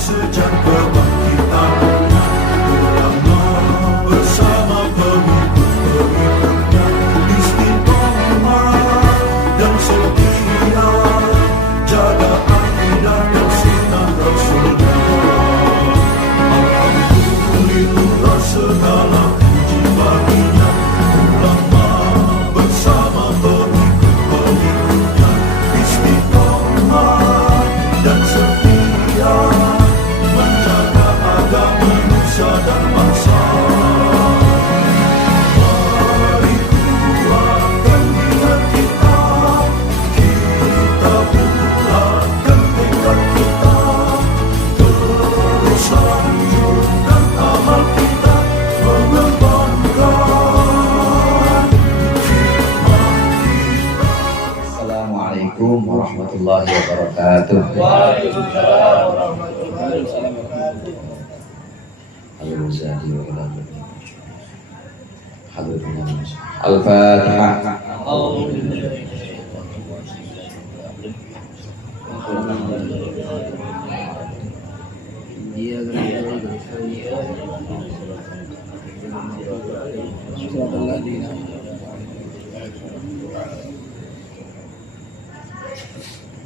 sejak kebangkitan ulama bersama pengikut-pengikutnya istiqomah dan setia jaga akidah dan sunnah Rasulullah. Alhamdulillah segala puji baginya ulama bersama pengikut-pengikutnya istiqomah dan setia menjaga agama nusa dan bangsa. Mari kuatkan niat kita, kita bulatkan tekad kita, terus lanjutkan amal kita, mengembangkan hikmah kita. Assalamualaikum warahmatullahi wabarakatuh. Waalaikumsalam warahmatullahi wabarakatuh. Al-Fatihah.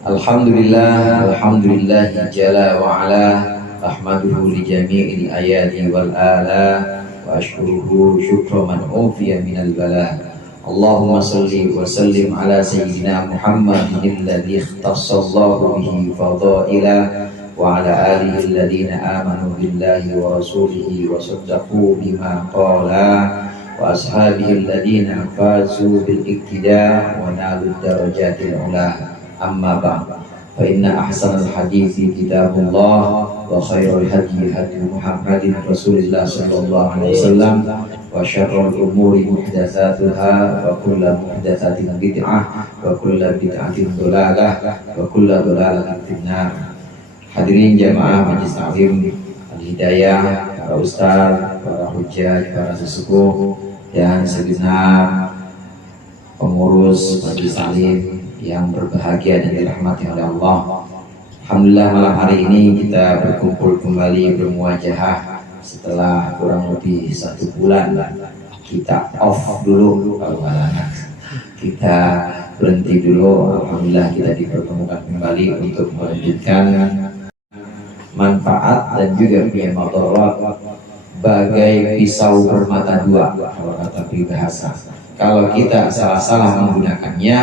Alhamdulillah, alhamdulillah jalla wa ala, ahmaduhu li jami'il ayati wal ala, wa ashkuruhu syukra man ufiya minal bala. Allahumma salli wa sallim ala sayyidina Muhammadin alladhi ikhtassallahu bihi fadaila, wa ala alihi alladhina amanu billahi wa rasulihi wa saddaqu bima qala, wa ashabihi alladhina fazu bil iktida wa nalu darajatil ula. Amma ba'd, fa inna ahsanal hadithi kitabullah wa khairul hadi hadi Muhammadin Rasulillah sallallahu alaihi wasallam wa syarrul umuri muhdatsatuha wa kullu muhdatsatin bid'ah wa kullu bid'atin dhalalah wa kullu dhalalatin finnar. Hadirin jamaah Majelis Taklim Al-Hidayah, para ustaz, para hujjah, para sesepuh dan segenap pengurus Majelis Taklim yang berbahagia dan dirahmati oleh Allah. Alhamdulillah malam hari ini kita berkumpul kembali bermuajahah setelah kurang lebih 1 bulan kita off dulu, kalau kita berhenti dulu. Alhamdulillah kita dipertemukan kembali untuk melanjutkan manfaat dan juga punya madarat bagai pisau bermata dua, kalau kata peribahasa. Kalau kita salah-salah menggunakannya,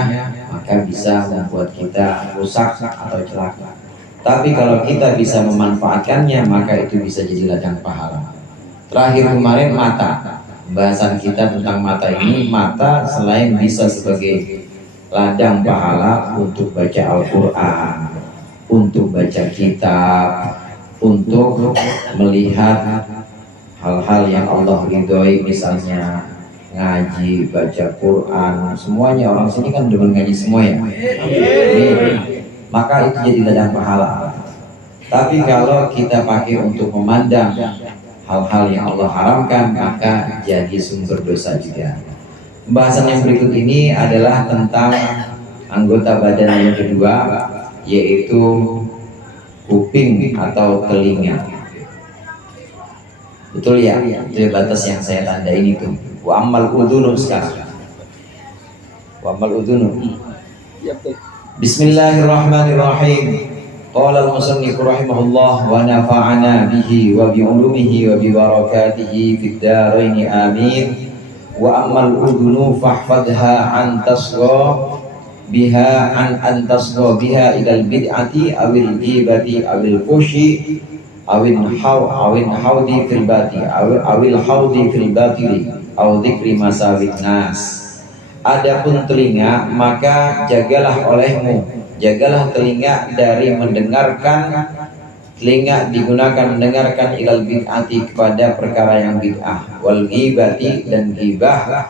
maka bisa membuat kita rusak atau celaka. Tapi kalau kita bisa memanfaatkannya, maka itu bisa jadi ladang pahala. Terakhir kemarin mata, pembahasan kita tentang mata ini. Mata selain bisa sebagai ladang pahala untuk baca Al-Quran, untuk baca kitab, untuk melihat hal-hal yang Allah ridhoi, misalnya ngaji, baca Quran, semuanya. Orang sini kan demen ngaji semua ya. Maka itu jadi ladang pahala. Tapi kalau kita pakai untuk memandang hal-hal yang Allah haramkan, maka jadi sumber dosa juga. Pembahasan yang berikut ini adalah tentang anggota badan yang kedua, yaitu kuping atau telinga. Betul ya? Itu batas yang saya tanda ini tuh. Wa ammal udhunu sekarang. Wa ammal udhunu. Bismillahirrahmanirrahim. Qala al-musannif rahimahullah wa nafa'ana bihi wa bi ulumihi wa bi barakatihi fid dharain amin. Wa ammal udhunu fahfadha an tasgha biha an tasgha biha ilal bid'ati awil ghibati awil fushi awil haudi fil bati awil haudi fil batili au dzikri masawid nas. Adapun telinga, maka jagalah olehmu, jagalah telinga dari mendengarkan. Telinga digunakan mendengarkan ilal bid'ati, kepada perkara yang bid'ah, wal ghibati, dan ghibah,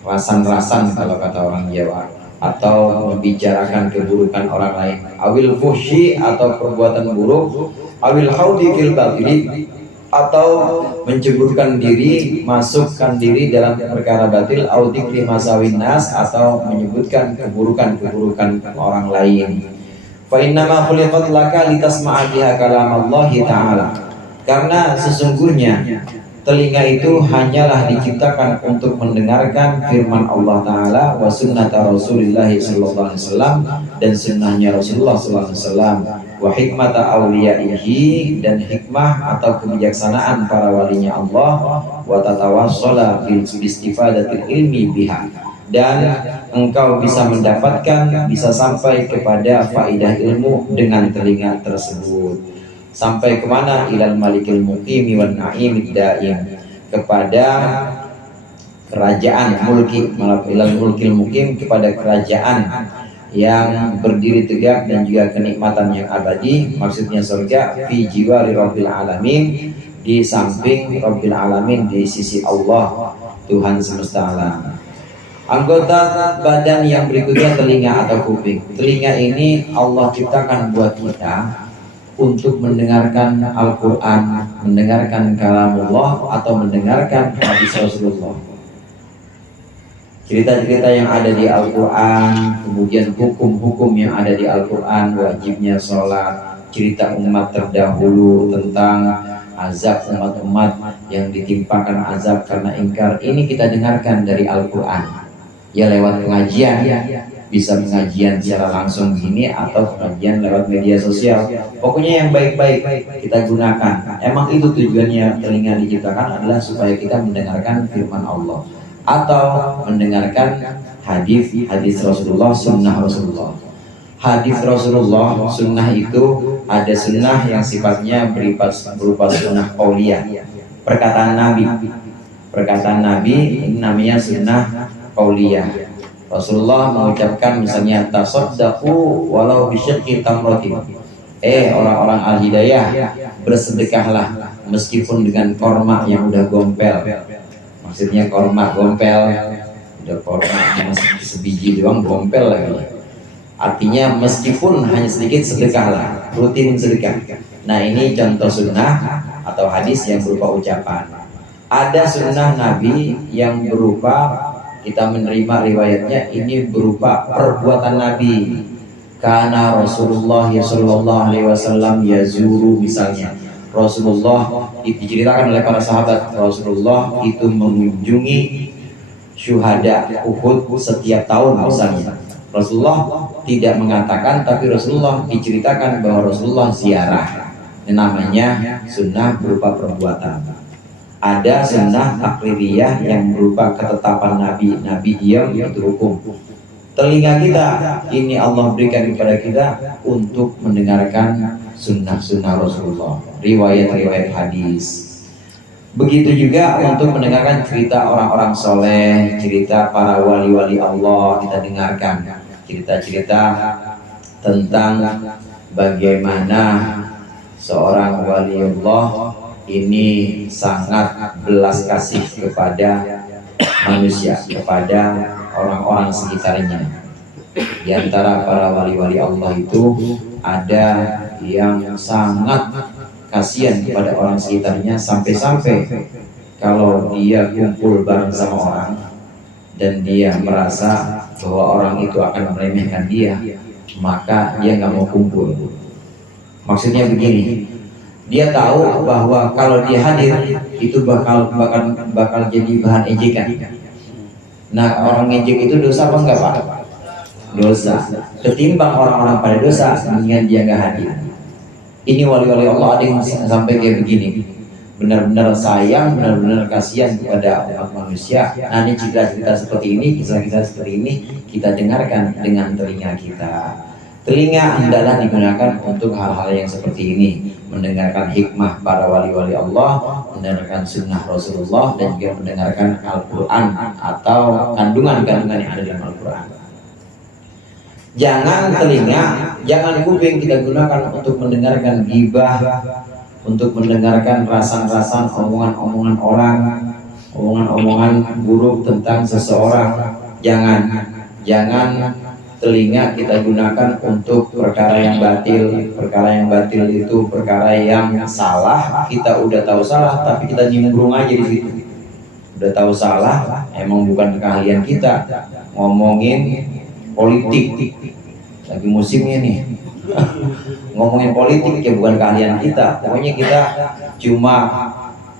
rasan-rasan kalau kata orang Jawa, atau membicarakan keburukan orang lain, awil fuhsyi, atau perbuatan buruk, awil haudi fil batili, atau menceburkan diri, masukkan diri dalam perkara batil, au dzikri masawin nas, atau menyebutkan keburukan-keburukan orang lain. Fa innama khuliqat laka litasma'a biha kalam Allah Ta'ala. Karena sesungguhnya telinga itu hanyalah diciptakan untuk mendengarkan firman Allah Ta'ala wa sunnata Rasulullah sallallahu alaihi wasallam, dan sunnahnya Rasulullah sallallahu alaihi wasallam, wa hikmata awliyaihi, dan hikmah atau kebijaksanaan para walinya Allah, wa tatawassala bil istifadatil ilmi biha, dan engkau bisa mendapatkan, bisa sampai kepada faidah ilmu dengan telinga tersebut. Sampai kemana? Ilal malikil muqimi wan na'imid daim, kepada kerajaan mulki, ilal mulkil muqim, kepada kerajaan yang berdiri tegak dan juga kenikmatan yang abadi, maksudnya surga, fi jiwari rabbil alamin, di samping rabbil alamin, di sisi Allah Tuhan semesta alam. Anggota badan yang berikutnya telinga atau kuping. Telinga ini Allah ciptakan buat kita untuk mendengarkan Al-Quran, mendengarkan kalamullah, atau mendengarkan hadis Rasulullah. Cerita-cerita yang ada di Al-Quran, kemudian hukum-hukum yang ada di Al-Quran, wajibnya sholat, cerita umat terdahulu tentang azab umat-umat yang ditimpakan azab karena ingkar, ini kita dengarkan dari Al-Quran. Ya lewat pengajian, bisa pengajian secara langsung gini atau pengajian lewat media sosial. Pokoknya yang baik-baik kita gunakan. Emang itu tujuannya telinga diciptakan, adalah supaya kita mendengarkan firman Allah atau mendengarkan hadis Rasulullah, sunnah Rasulullah. Hadis Rasulullah, sunnah itu ada sunnah yang sifatnya berupa sunnah qauliyah, perkataan Nabi. Perkataan Nabi ini namanya sunnah qauliyah. Rasulullah mengucapkan misalnya tasaddaqu walau bisyiqqi tamratin. Orang-orang al-hidayah, bersedekahlah meskipun dengan korma yang udah gompel. Maksudnya korma gompel, udah korma masih sebiji doang gompel lagi. Artinya meskipun hanya sedikit, sedekahlah, rutin sedekah. Nah ini contoh sunnah atau hadis yang berupa ucapan. Ada sunnah Nabi yang berupa, kita menerima riwayatnya, ini berupa perbuatan Nabi. Karena Rasulullah sallallahu alaihi wasallam yazuru, misalnya Rasulullah, diceritakan oleh para sahabat, Rasulullah itu mengunjungi syuhada Uhud setiap tahun misalnya. Rasulullah tidak mengatakan, tapi Rasulullah diceritakan bahwa Rasulullah ziarah. Ini namanya sunnah berupa perbuatan. Ada sunnah takririah yang berupa ketetapan Nabi. Nabi diam, itu hukum. Telinga kita ini Allah berikan kepada kita untuk mendengarkan sunnah-sunnah Rasulullah, riwayat-riwayat hadis. Begitu juga untuk mendengarkan cerita orang-orang soleh, cerita para wali-wali Allah, kita dengarkan cerita-cerita tentang bagaimana seorang waliullah ini sangat belas kasih kepada manusia, kepada orang-orang sekitarnya. Di antara para wali-wali Allah itu ada yang sangat kasihan kepada orang sekitarnya, sampai-sampai kalau dia kumpul bareng sama orang dan dia merasa bahwa orang itu akan meremehkan dia, maka dia nggak mau kumpul. Maksudnya begini, dia tahu bahwa kalau dia hadir itu bakal jadi bahan ejekan. Nah, orang ngejek itu dosa apa enggak, Pak? Dosa. Ketimbang orang-orang pada dosa, mendingan dia nggak hadir. Ini wali-wali Allah ada yang sampai kayak begini, benar-benar sayang, benar-benar kasihan kepada umat manusia. Nah, ini cerita-cerita seperti ini, kisah-kisah seperti ini kita dengarkan dengan telinga kita. Telinga hendaklah digunakan untuk hal-hal yang seperti ini, mendengarkan hikmah para wali-wali Allah, mendengarkan sunnah Rasulullah, dan juga mendengarkan Al-Quran atau kandungan-kandungan yang ada dalam Al-Quran. Jangan telinga, jangan kuping kita gunakan untuk mendengarkan ghibah, untuk mendengarkan rasan-rasan omongan-omongan orang, omongan-omongan buruk tentang seseorang. Jangan telinga kita gunakan untuk perkara yang batil. Perkara yang batil itu perkara yang salah, kita udah tahu salah tapi kita nimbrung aja di situ. Udah tahu salah, emang bukan keahlian kita. Ngomongin politik, lagi musimnya nih, Ngomongin politik ya bukan keahlian kita. Pokoknya kita cuma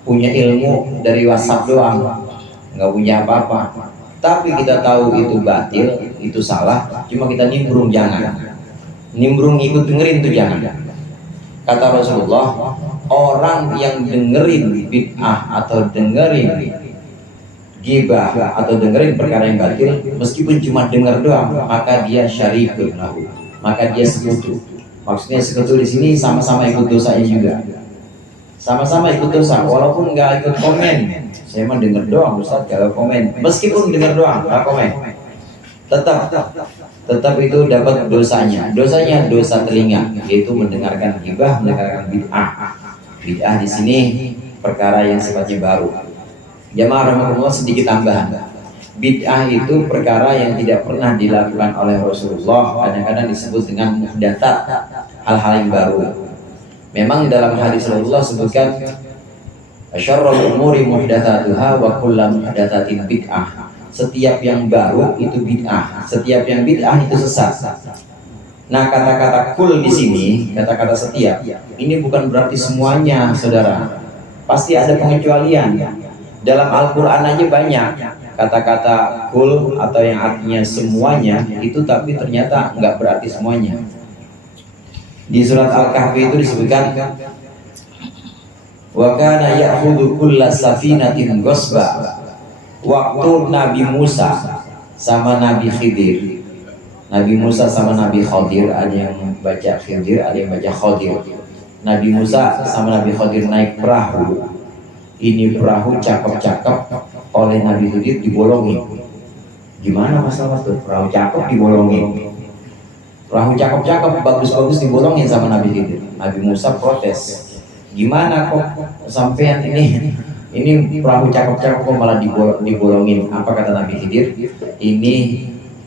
punya ilmu dari WhatsApp doang, nggak punya apa-apa. Tapi kita tahu itu batil, itu salah. Cuma kita nimbrung jangan. Nimbrung ikut dengerin tuh jangan. Kata Rasulullah, orang yang dengerin bid'ah atau dengerin gibah atau dengerin perkara yang batil, meskipun cuma dengar doang, maka dia syarikun lahu, maka dia sekutu. Maksudnya sekutu di sini sama-sama ikut dosanya juga, sama-sama ikut dosa, walaupun nggak ikut komen. Saya mah dengar doang, Ustaz, kalau komen, meskipun dengar doang, nggak komen, tetap itu dapat dosanya. Dosanya dosa telinga, yaitu mendengarkan gibah, mendengarkan bid'ah. Bid'ah di sini perkara yang sifatnya baru. Jamaah rahmatullah, sedikit tambahan. Bid'ah itu perkara yang tidak pernah dilakukan oleh Rasulullah, kadang-kadang disebut dengan muhdatsat, hal-hal yang baru. Memang dalam hadis Rasulullah sebutkan asyarrul umuri muhdatsatuha wa kullu muhdatsatin bid'ah. Setiap yang baru itu bid'ah, setiap yang bid'ah itu sesat. Nah, kata-kata kul di sini, kata-kata setiap, ini bukan berarti semuanya, saudara. Pasti ada pengecualian. Dalam Al-Quran aja banyak kata-kata kul atau yang artinya semuanya itu, tapi ternyata nggak berarti semuanya. Di surat Al-Kahfi itu disebutkan wa kana ya'khudhu kulla safinatin ghasba. Waktu Nabi Musa sama Nabi Khidir, Nabi Musa sama Nabi Khidir, ada yang baca Khidir, ada yang baca Khidir. Nabi Musa sama Nabi Khidir naik perahu. Ini perahu cakep-cakep, oleh Nabi Khidir dibolongin. Gimana masalah tuh? Perahu cakep dibolongin, perahu cakep-cakep, bagus-bagus dibolongin sama Nabi Khidir. Nabi Musa protes, gimana kok sampean ini perahu cakep-cakep kok malah dibolongin? Apa kata Nabi Khidir? Ini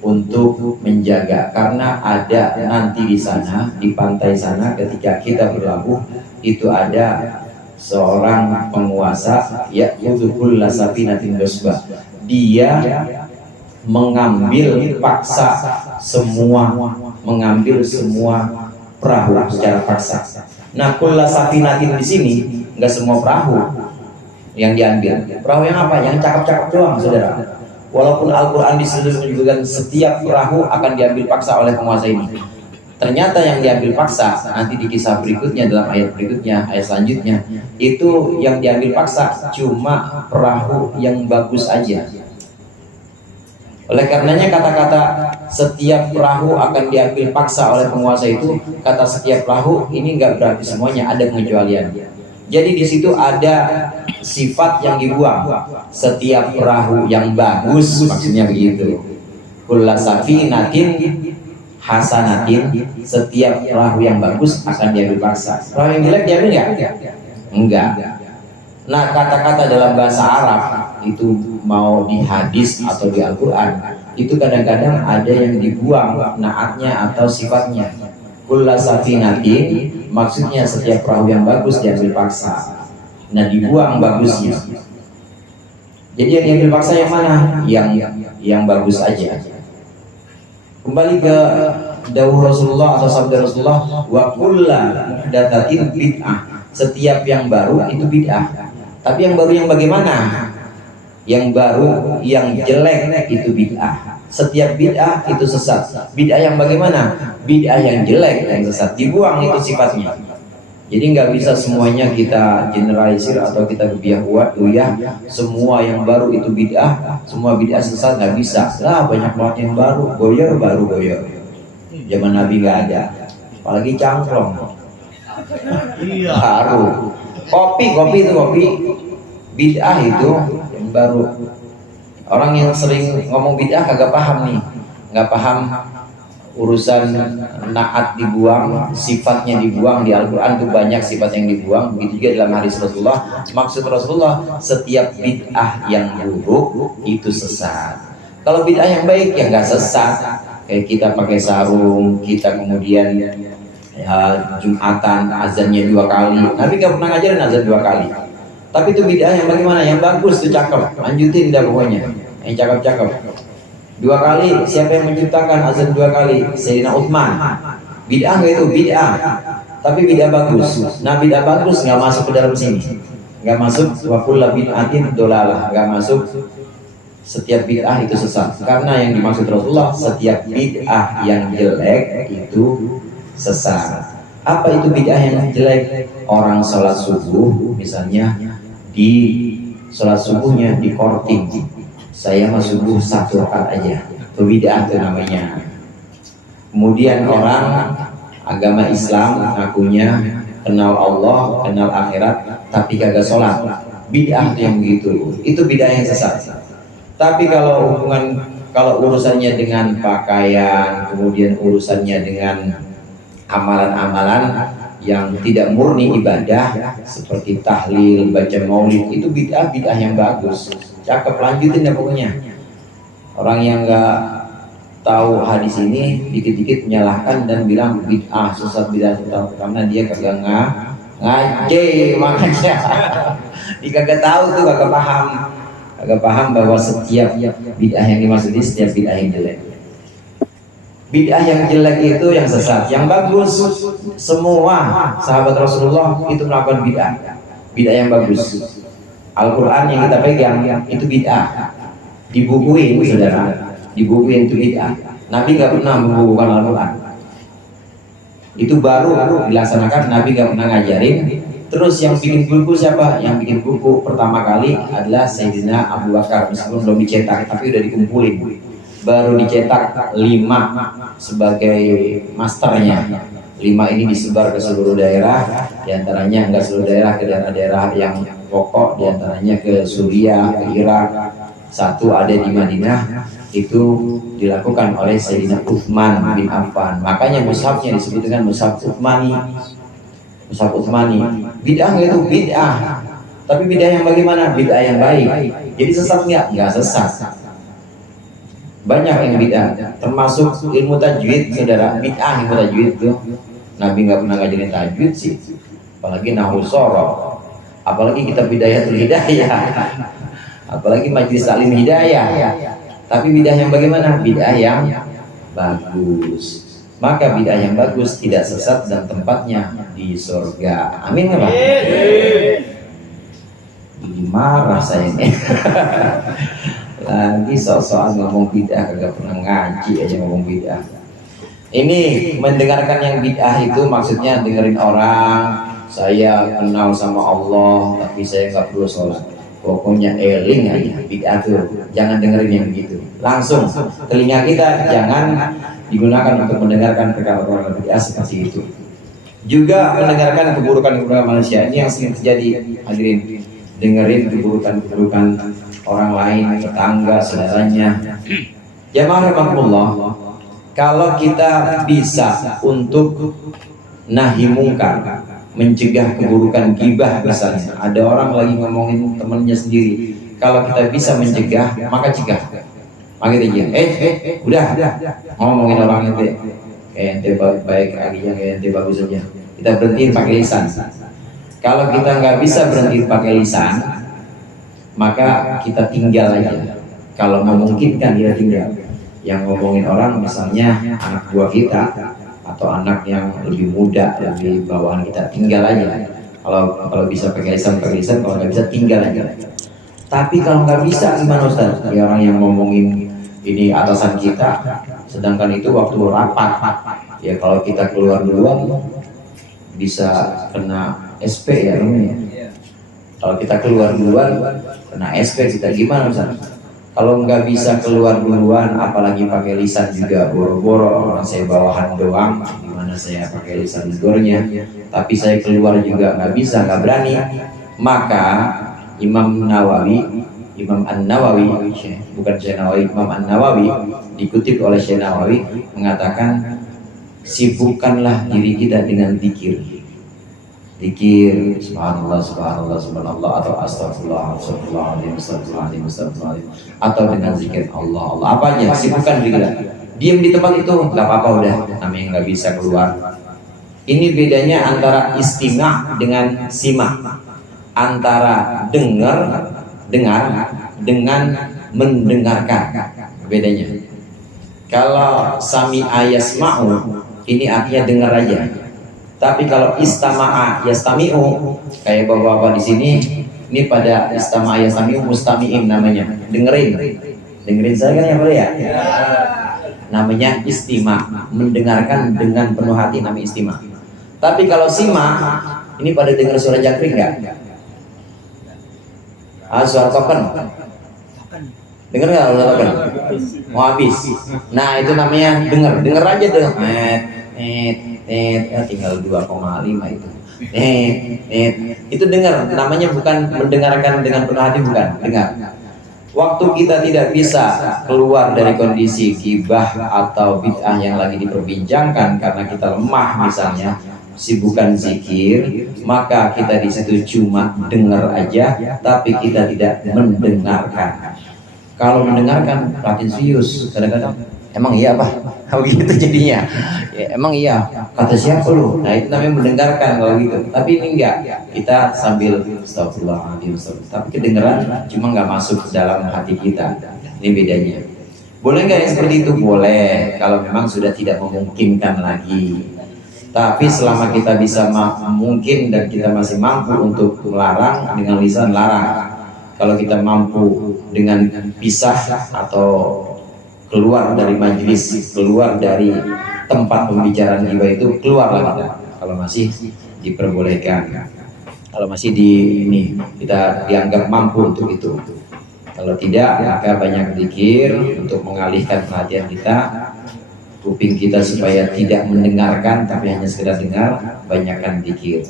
untuk menjaga, karena ada nanti di sana, di pantai sana, ketika kita berlabuh itu ada seorang penguasa, yaitu kulla safinatin ghasba. Dia mengambil paksa mengambil semua perahu secara paksa. Nah, kulla safinatin di sini nggak semua perahu yang diambil. Perahu yang apa? Yang cakep-cakep doang, saudara. Walaupun Al-Quran disebutkan setiap perahu akan diambil paksa oleh penguasa ini. Ternyata yang diambil paksa nanti di kisah berikutnya, dalam ayat berikutnya, ayat selanjutnya, itu yang diambil paksa cuma perahu yang bagus aja. Oleh karenanya kata-kata setiap perahu akan diambil paksa oleh penguasa itu, kata setiap perahu ini nggak berarti semuanya, ada pengecualian. Jadi di situ ada sifat yang dibuang. Setiap perahu yang bagus, maksudnya begitu. Kulla safinatin hasanatin, setiap perahu yang bagus akan diambil paksa. Perahu yang jelek diambil nggak? Enggak. Nah, kata-kata dalam bahasa Arab itu mau di hadis atau di Al-Quran itu kadang-kadang ada yang dibuang naatnya atau sifatnya. Kulla safinatin maksudnya setiap perahu yang bagus diambil paksa. Nah, dibuang bagusnya. Jadi yang diambil paksa yang mana? Yang bagus aja. Kembali ke dawuh Rasulullah atau sabda Rasulullah, wa kulla muhdatsatin bid'ah. Setiap yang baru itu bid'ah. Tapi yang baru yang bagaimana? Yang baru yang jelek itu bid'ah. Setiap bid'ah itu sesat. Bid'ah yang bagaimana? Bid'ah yang jelek, yang sesat, dibuang itu sifatnya. Jadi nggak bisa semuanya kita generalisir atau kita uyah semua yang baru itu bid'ah, semua bid'ah sesat, nggak bisa. Lah banyak banget yang baru, goyor. Zaman Nabi nggak ada, apalagi cangklong. Baru. Kopi itu bid'ah itu yang baru. Orang yang sering ngomong bid'ah kagak paham nih, nggak paham urusan naat dibuang, sifatnya dibuang. Di Al-Quran itu banyak sifat yang dibuang. Begitu juga dalam hadis Rasulullah. Maksud Rasulullah, setiap bid'ah yang buruk itu sesat. Kalau bid'ah yang baik ya nggak sesat. Kayak kita pakai sarung, kita kemudian Jumatan azannya 2 kali. Nabi nggak pernah ngajarin azan 2 kali. Tapi itu bid'ah yang bagaimana? Yang bagus, itu cakep. Lanjutin dah pokoknya. Yang cakep-cakep. 2 kali, siapa yang menciptakan azan 2 kali? Sayyidina Utsman. Bid'ah nggak itu bid'ah, tapi bid'ah bagus. Nah bid'ah bagus nggak masuk ke dalam sini, nggak masuk wa kullu bid'atin dolalah, nggak masuk setiap bid'ah itu sesat. Karena yang dimaksud Rasulullah setiap bid'ah yang jelek itu sesat. Apa itu bid'ah yang jelek? Orang sholat subuh misalnya, di sholat subuhnya di korting, saya mah subuh 1 rakaat aja, itu bid'ah itu namanya. Kemudian orang agama Islam ngakunya kenal Allah, kenal akhirat, tapi kagak sholat, bid'ah yang begitu, itu bid'ah yang sesat. Tapi kalau urusannya dengan pakaian, kemudian urusannya dengan amalan-amalan yang tidak murni ibadah seperti tahlil, baca maulid, itu bid'ah yang bagus, cakep, lanjutin ya pokoknya. Orang yang nggak tahu hadis ini dikit-dikit menyalahkan dan bilang bid'ah sesat, bid'ah sesat, karena dia kagak ngaji, makanya dia kagak tahu tuh, kagak paham bahwa setiap bid'ah yang dimaksud ini setiap bid'ah yang jelek. Bid'ah yang jelek itu yang sesat. Yang bagus, semua sahabat Rasulullah itu melakukan bid'ah yang bagus. Al-Quran yang kita pegang itu bid'ah, dibukuin saudara, dibukuin itu bid'ah. Nabi nggak pernah membukukan Al-Quran, itu baru dilaksanakan. Nabi nggak pernah ngajarin. Terus yang bikin buku siapa? Yang bikin buku pertama kali adalah Sayyidina Abu Bakar, meskipun belum dicetak tapi udah dikumpulin, baru dicetak 5 sebagai masternya. 5 ini disebar ke seluruh daerah, diantaranya enggak seluruh daerah, ke daerah-daerah yang pokok, diantaranya ke Suriah, ke Irak. 1 ada di Madinah, itu dilakukan oleh Sayyidina Utsman bin Affan. Makanya mushafnya disebut dengan mushaf Utsmani. Mushaf Utsmani. Bid'ah nggak itu? Bid'ah. Tapi bid'ah yang bagaimana? Bid'ah yang baik. Jadi sesat nggak? Nggak sesat. Banyak yang bid'ah, termasuk ilmu tajwid, saudara. Bid'ah ilmu tajwid tuh. Nabi nggak pernah ngajarin tajwid sih. Apalagi nahwu shoroh. Apalagi kitab Bidayatul Hidayah. Apalagi majelis taklim hidayah. Tapi bid'ah yang bagaimana? Bid'ah yang bagus. Maka bid'ah yang bagus tidak sesat dan tempatnya di surga. Amin ya Pak? Marah saya ini. Lagi soal ngomong bid'ah, kagak pernah ngaji aja ngomong bid'ah. Ini mendengarkan yang bid'ah itu maksudnya dengerin orang, saya kenal sama Allah tapi saya nggak perlu sholat. Pokoknya eling aja bid'ah tuh, jangan dengerin yang begitu. Langsung telinga kita jangan digunakan untuk mendengarkan perkara-perkara bid'ah seperti itu. Juga mendengarkan keburukan-keburukan manusia, ini yang sering terjadi. Hadirin, dengerin keburukan-keburukan orang lain, tetangga, saudaranya. Jamaah rahimakumullah, kalau kita bisa untuk nahi mungkar, mencegah keburukan ghibah misalnya, ada orang lagi ngomongin temannya sendiri, kalau kita bisa mencegah, maka cegah. Maka kita udah ngomongin orang itu ente baik akhirnya ente bagus saja, kita berhentiin pakai lisan. Kalau kita nggak bisa berhenti pakai lisan, maka kita tinggal aja. Kalau memungkinkan dia tinggal. Yang ngomongin orang misalnya anak buah kita atau anak yang lebih muda, lebih bawahan kita, tinggal aja. Kalau bisa pakai lisan, kalau nggak bisa tinggal aja. Tapi kalau nggak bisa gimana Ustaz? Ya orang yang ngomongin ini atasan kita, sedangkan itu waktu rapat. Ya kalau kita keluar duluan bisa kena SP ya namanya. Kalau kita keluar duluan kena SP kita, gimana Ustaz? Kalau nggak bisa keluar duluan, apalagi pakai lisan juga boro-boro. Orang saya bawahan doang, gimana saya pakai lisan negornya? Tapi saya keluar juga nggak bisa, nggak berani. Maka Imam An-Nawawi, bukan Syekh Nawawi, Imam An-Nawawi dikutip oleh Syekh Nawawi mengatakan, sibukkanlah diri kita dengan zikir. Zikir subhanallah subhanallah subhanallah atau astagfirullah astagfirullahaladzim astagfirullahaladzim astagfirullahaladzim, atau dengan zikir Allah Allah, apa aja, sibukkan diri kita. Diam di tempat itu nggak apa-apa, udah namanya nggak bisa keluar. Ini bedanya antara istima' dengan sima', antara dengar dengan mendengarkan. Bedanya, kalau sami ayasma'u ini artinya dengar aja. Tapi kalau istama'a yastami'u, kayak bapak-bapak di sini, ini pada istama'a yastami'u mustami'in namanya, dengerin. Dengerin saya kan ya boleh ya? Namanya istima, mendengarkan dengan penuh hati namanya istima. Tapi kalau sima, ini pada dengar suara jangkrik nggak? Suara token. Dengar nggak suara token? Mau habis. Nah itu namanya dengar aja tuh. Tinggal 2,5 itu. Itu dengar. Namanya bukan mendengarkan dengan penuh hati, bukan. Dengar. Waktu kita tidak bisa keluar dari kondisi ghibah atau bid'ah yang lagi diperbincangkan karena kita lemah misalnya, sibukan zikir, maka kita di situ cuma dengar aja, tapi kita tidak mendengarkan. Kalau mendengarkan perhatiin serius, kadang-kadang emang iya apa? Kalau gitu jadinya, ya, emang iya. Kata siapa lu? Nah itu namanya mendengarkan kalau gitu. Tapi ini enggak, kita sambil astagfirullahaladzim, tapi kedengeran cuma nggak masuk ke dalam hati kita. Ini bedanya. Boleh nggak yang seperti itu? Boleh, kalau memang sudah tidak memungkinkan lagi. Tapi selama kita bisa mungkin dan kita masih mampu untuk melarang, dengan lisan larang. Kalau kita mampu dengan pisah atau keluar dari majelis, keluar dari tempat pembicaraan ghibah itu, keluarlah kita. Kalau masih diperbolehkan, kalau masih ini kita dianggap mampu untuk itu. Kalau tidak, maka banyak zikir untuk mengalihkan perhatian kita, kuping kita supaya tidak mendengarkan tapi hanya sekedar dengar. Banyakkan zikir.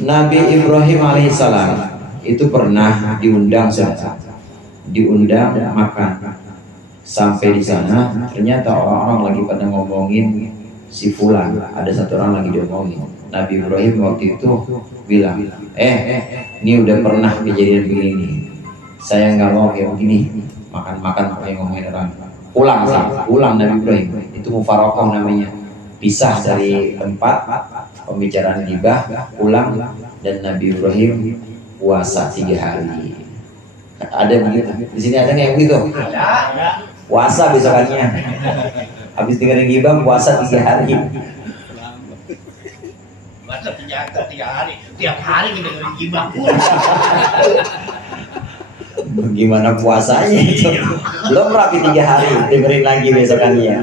Nabi Ibrahim alaihissalam itu pernah diundang makan. Sampai di sana ternyata orang-orang lagi pada ngomongin si fulan, ada satu orang lagi diomongin. Nabi Ibrahim waktu itu bilang, ini udah pernah kejadian begini, saya nggak mau kayak begini, makan-makan apa yang ngomongin orang. Ulang Nabi Ibrahim. Itu mufarokoh namanya, pisah dari tempat pembicaraan ghibah, pulang. Dan Nabi Ibrahim puasa 3 hari. Ada begitu? Di sini ada nggak yang begitu? Puasa besokannya. Habis dengerin ghibah puasa 3 hari. Puasa 3 hari, tiap hari kita dengerin ghibah. Bagaimana puasanya itu? Belum rapi 3 hari, dengerin lagi besokannya.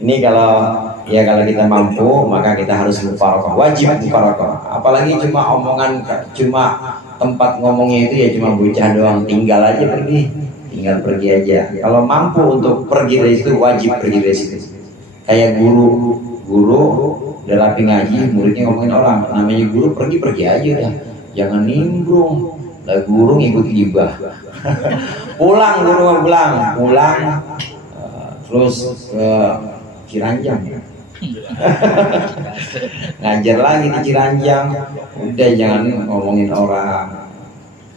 Ini kalau kita mampu, maka kita harus mufarokoh, wajib mufarokoh. Apalagi cuma omongan, cuma tempat ngomongnya itu ya cuma bocah doang, tinggal pergi aja. Kalau mampu untuk pergi dari situ, wajib pergi dari situ. Kayak guru udah rapi ngaji, muridnya ngomongin orang, namanya guru pergi aja udah, jangan nimbrung. Lah guru ngikut ghibah. pulang terus ke Ciranjang. Ngajar lagi di Ciranjang. Udah jangan ngomongin orang.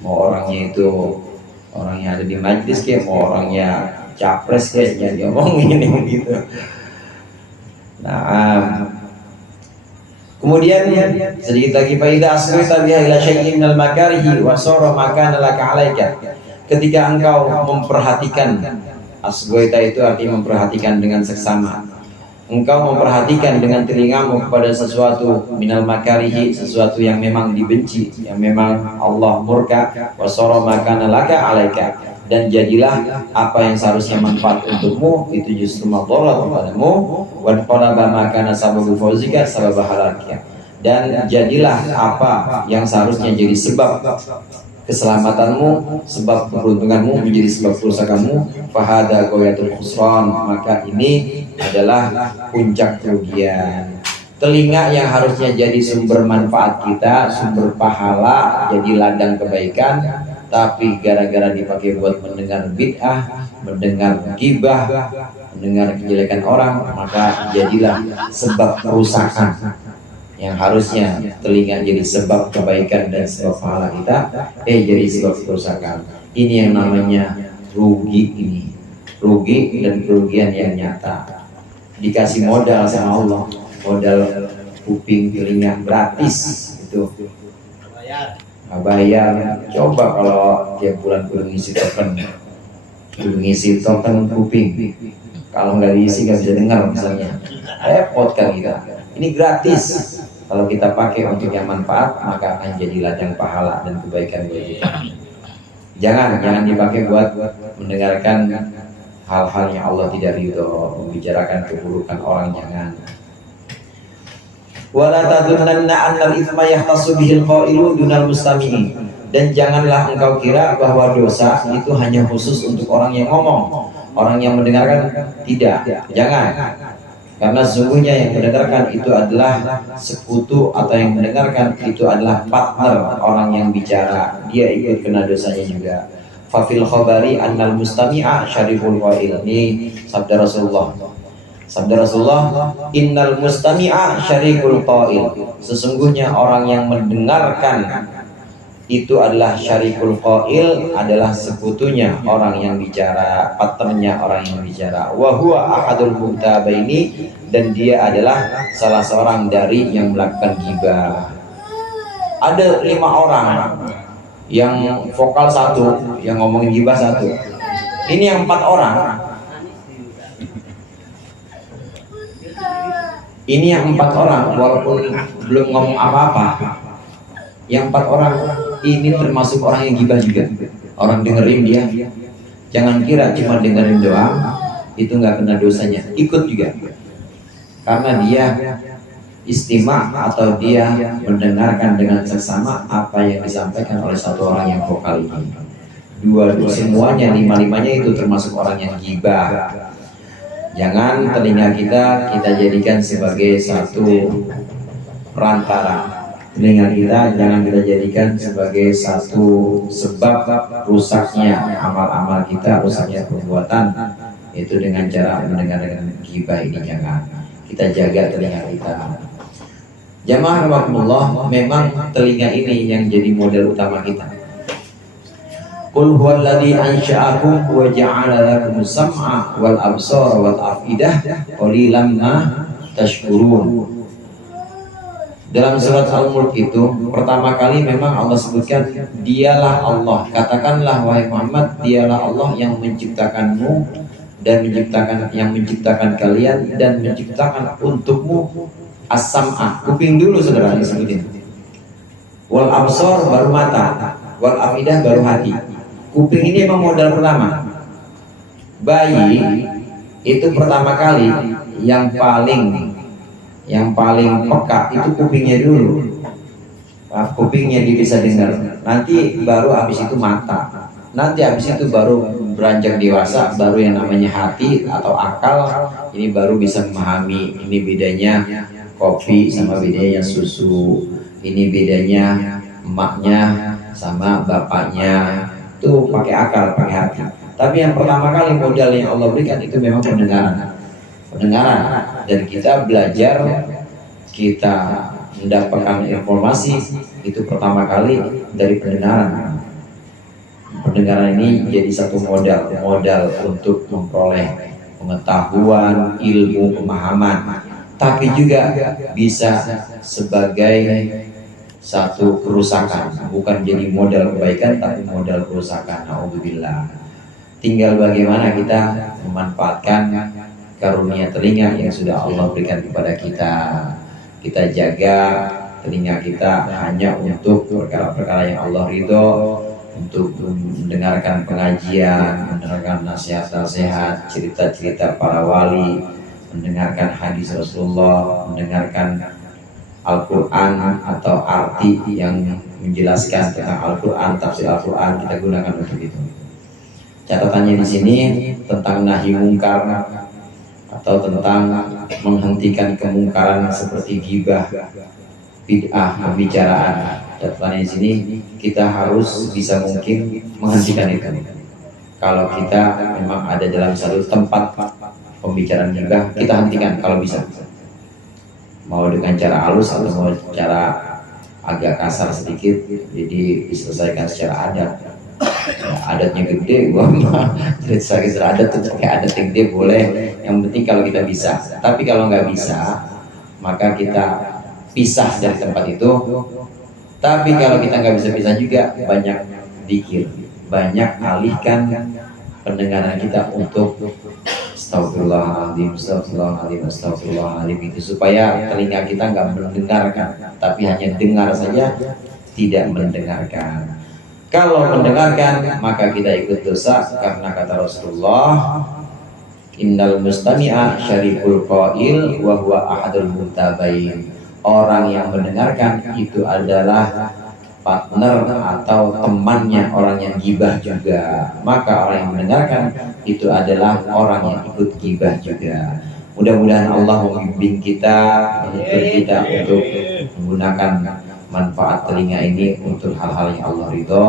Mau orangnya itu orang yang ada di majlis kayak, mau orangnya capres kayak, jangan diomongin gitu. Nah, kemudian sedikit lagi, faida asrita biha ila syai'in minal makarihi wa sara makana laka 'alaika. Ketika engkau memperhatikan, asgoita itu artinya memperhatikan dengan seksama. Engkau memperhatikan dengan telingamu kepada sesuatu minal makarihi, sesuatu yang memang dibenci, yang memang Allah murka, wa sara makana laka 'alaika. Dan jadilah apa yang seharusnya manfaat untukmu itu justru madarat kepadamu. Wa qalaba makana sababu fauzika sababa halakika. Dan jadilah apa yang seharusnya jadi sebab keselamatanmu, sebab keberuntunganmu menjadi sebab kerusakanmu. Fahada ghayatul khusran, maka ini adalah puncak kerugian. Telinga yang harusnya jadi sumber manfaat kita, sumber pahala, jadi ladang kebaikan, tapi gara-gara dipakai buat mendengar bid'ah, mendengar ghibah, mendengar kejelekan orang, maka jadilah sebab kerusakan. Yang harusnya telinga jadi sebab kebaikan dan sebab pahala kita, jadi sebab kerusakan. Ini yang namanya rugi dan kerugian yang nyata. Dikasih modal sama Allah, modal kuping telinga gratis itu. Bayar. Coba kalau tiap bulan kudu ngisi token kuping. Kalau nggak diisi nggak bisa dengar misalnya, repot kan kita. Ini gratis. Kalau kita pakai untuk yang manfaat, maka akan jadi ladang pahala dan kebaikan bagi kita. Jangan dipakai buat mendengarkan hal-hal yang Allah tidak ridho, membicarakan keburukan orang, jangan. Wala tadunanna annal itsma yahtassu bihil qailu dunal mustami'in. Dan janganlah engkau kira bahwa dosa itu hanya khusus untuk orang yang ngomong, orang yang mendengarkan tidak. Jangan. Karena sesungguhnya yang mendengarkan itu adalah sekutu, atau yang mendengarkan itu adalah partner orang yang bicara, dia ikut kena dosanya juga. Fafil khabari annal mustami'a syariful qail. Ini sabda Rasulullah. Sabda Rasulullah, innal mustami'a syarikul qail. Sesungguhnya orang yang mendengarkan itu adalah syarikul qail, adalah sekutunya orang yang bicara, partnernya orang yang bicara. Wa huwa ahadul mubtabaini, dan dia adalah salah seorang dari yang melakukan ghibah. Ada 5 orang yang vokal satu, yang ngomongin ghibah satu. Ini yang 4 orang. Ini yang 4 orang walaupun belum ngomong apa-apa. Yang 4 orang ini termasuk orang yang gibah juga. Orang dengerin dia. Jangan kira cuma dengerin doang itu nggak kena dosanya, ikut juga. Karena dia istima atau dia mendengarkan dengan seksama apa yang disampaikan oleh satu orang yang vokal ini. Dua semuanya, 5-5-nya itu termasuk orang yang gibah. Jangan telinga kita jadikan sebagai satu perantara. Telinga kita jangan kita jadikan sebagai satu sebab rusaknya amal-amal kita, rusaknya perbuatan, itu dengan cara mendengarkan ghibah ini. Jangan. Kita jaga telinga kita. Jamaah rahimakumullah, memang telinga ini yang jadi model utama kita. Qul huwallazi ansha'akum wa ja'ala lakumus sam'a wal absara wal afidah qalilan ma tashkurun. Dalam surat Al-Mulk itu pertama kali memang Allah sebutkan dialah Allah. Katakanlah wahai Muhammad, dialah Allah yang menciptakanmu dan menciptakan kalian dan menciptakan untukmu as-sam'a, kuping dulu saudara disebutin. Wal absar baru mata, wal afidah baru hati. Kuping ini memang modal pertama. Bayi itu pertama kali yang paling peka itu kupingnya dulu. Kupingnya dia bisa dengar. Nanti baru habis itu mata. Nanti habis itu baru beranjak dewasa, baru yang namanya hati atau akal. Ini baru bisa memahami. Ini bedanya kopi sama bedanya susu. Ini bedanya emaknya sama bapaknya. Itu pakai akal, pakai hati. Tapi yang pertama kali modal yang Allah berikan itu memang pendengaran. Dan kita belajar, kita mendapatkan informasi itu pertama kali dari pendengaran. Pendengaran ini jadi satu modal untuk memperoleh pengetahuan, ilmu, pemahaman. Tapi juga bisa sebagai satu kerusakan, bukan jadi modal kebaikan tapi modal kerusakan. Alhamdulillah. Tinggal bagaimana kita memanfaatkan karunia telinga yang sudah Allah berikan kepada kita. Kita jaga telinga kita hanya untuk perkara-perkara yang Allah ridho, untuk mendengarkan pengajian, mendengarkan nasihat-nasihat, cerita-cerita para wali, mendengarkan hadis Rasulullah, mendengarkan Al-Quran atau arti yang menjelaskan tentang Al-Quran, tafsir Al-Quran, kita gunakan untuk itu. Catatannya di sini tentang nahi mungkar atau tentang menghentikan kemungkaran seperti ghibah, bid'ah, pembicaraan. Catatannya di sini kita harus bisa mungkin menghentikan itu. Kalau kita memang ada dalam satu tempat pembicaraan ghibah, kita hentikan kalau bisa. Mau dengan cara halus atau mau cara agak kasar sedikit, jadi diselesaikan secara adat. Adatnya gede, gua mah secara adat tuh pakai adat yang gede boleh. Yang penting kalau kita bisa. Tapi kalau nggak bisa, maka kita pisah dari tempat itu. Tapi kalau kita nggak bisa pisah juga, banyak zikir, banyak alihkan pendengaran kita untuk Astagfirullahaladzim, astagfirullahaladzim, astagfirullahaladzim, itu supaya telinga kita nggak mendengarkan, tapi hanya dengar saja, tidak mendengarkan. Kalau mendengarkan maka kita ikut dosa, karena kata Rasulullah, innal mustami'a syarikul qail wa huwa ahadul mutabain. Orang yang mendengarkan itu adalah partner atau temannya orang yang gibah juga. Maka orang yang mendengarkan itu adalah orang yang ikut gibah juga. Mudah-mudahan Allah membimbing kita, menuntun kita untuk menggunakan manfaat telinga ini untuk hal-hal yang Allah ridho,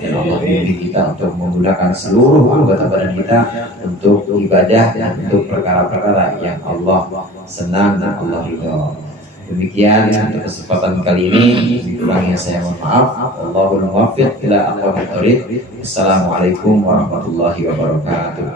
dan Allah bimbing kita untuk menggunakan seluruh anggota badan kita untuk ibadah dan untuk perkara-perkara yang Allah senang dan Allah ridho. Demikian untuk kesempatan kali ini, kurangnya saya mohon maaf. Allahul muwaffiq ila aqwamit thoriq. Assalamualaikum warahmatullahi wabarakatuh.